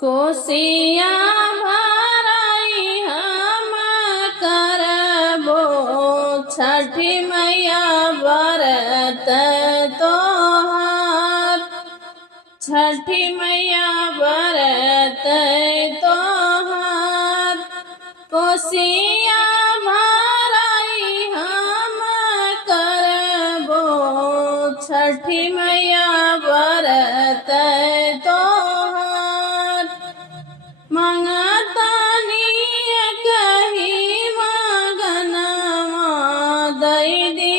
कोसिया भराई हम करबो छठी मैया व्रत तोहार। छठी मैया व्रत तोहार। कोसिया भराई हम करबो छठी मैया व्रत तोहार। मंगतानी कही मगनवा दई दी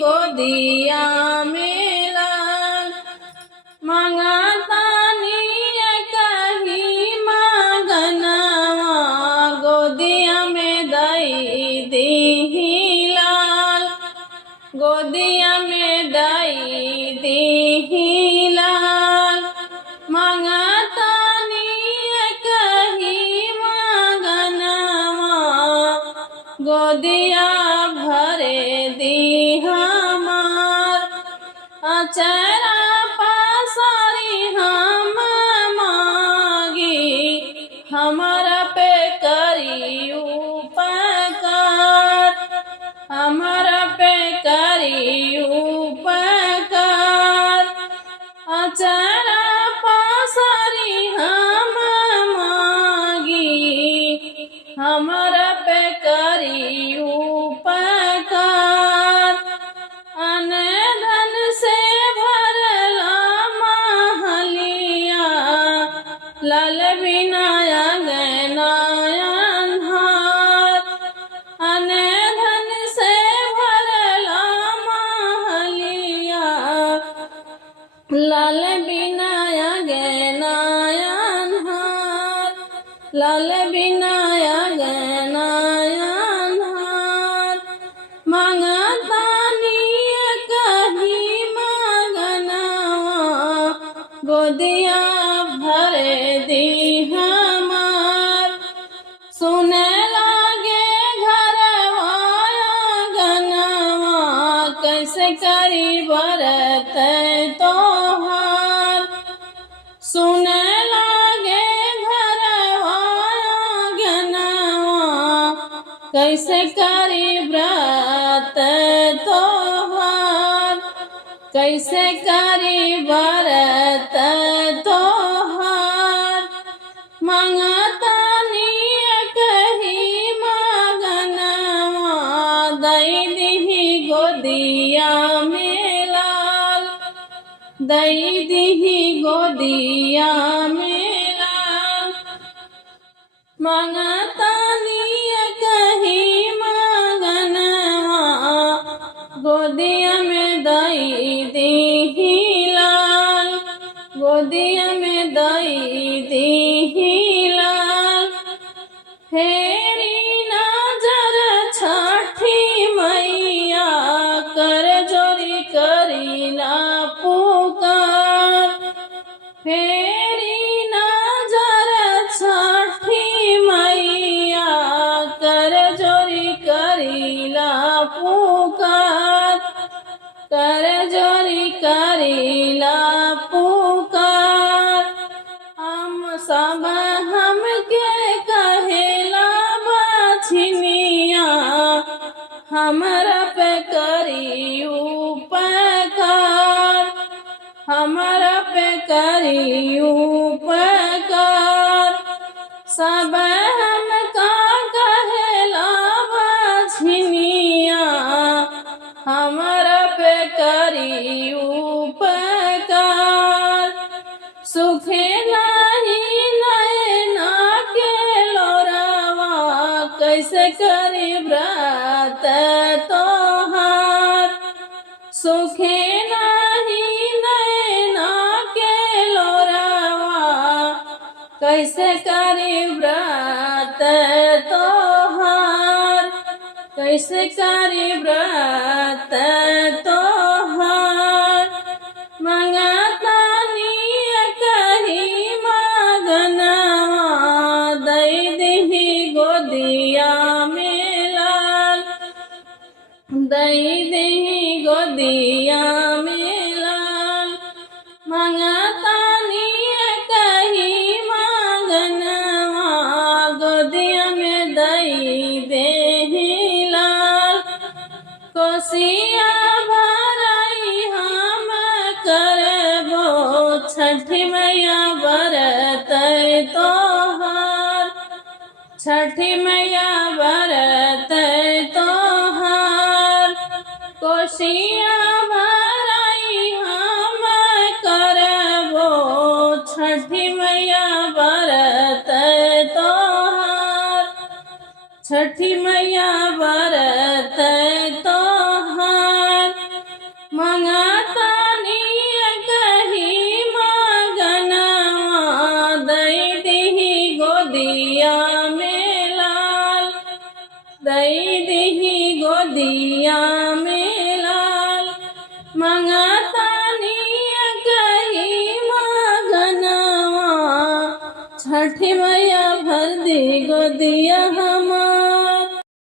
गोदिया में लाल। मंगतानी कही मगनवा गोदिया में दई दी लाल। गोदिया में दई दी लाल। मंगतानी कही मगनवा गोदिया भरे दी हमार। अचरा पसारी हम मांगी हमरा पे करी उपकार। हमरा पे करी उपकार। अचरा पसारी हम मांगी हमरा पे करी उपकार। अन धन से भरला महलिया लाल बिना अंगना अन्हार। अन धन से भरला महलिया लाल बिना अंगना अन्हार। लाल बिना अंगना अन्हार। मंगतानी कही मगनवा गोदिया भरे दी हमार। सुने लागे घरवा गनवा कैसे करी व्रत तोहार। सुने लागे घरवा गनवा कैसे करी व्रत तोहार। कैसे करी व्रत तोहार। मंगतानी कही मगनवा दई दी गोदिया में लाल। दई दी गोदिया में लाल। मंगतानी कही मगनवा गोदिया में दई दी लाल। गोदिया में दई दी लाल। फेरी नजर छठी मैया कर जोरी करी ना पुकार। फेरी नजर छठी मैया कर जोरी करी ना पुकार। कर जोरी करी ना पुकार। हम सब हमके कहेला बछनिया हमरा पे करी उपकार। हमरा पे करी उपकार। सब हमका कहेला बछनिया हमरा पे करी उपकार। सुखे नहीं नैना के लोरावा कैसे करी व्रत तोहार। सुखे नहीं नैना के लोरावा कैसे करी व्रत तोहार। कैसे करी व्रत तोहार। मंगतानी कही मगनवा दई दी गोदिया में लाल। दई दी गोदिया में लाल। मंगतानी कही मैया बरत तोहार, छठी मैया बरत तोहार। कोशिया भराई हम करबो, छठी मैया बरत तोहार, छठी मैया बरत तोहार। मंगतानी कही मगनवा, दई दिही गोदिया में लाल, दई दिही गोदिया में लाल। मंगतानी कही मगनवा, छठी मैया भर दी गोदिया हम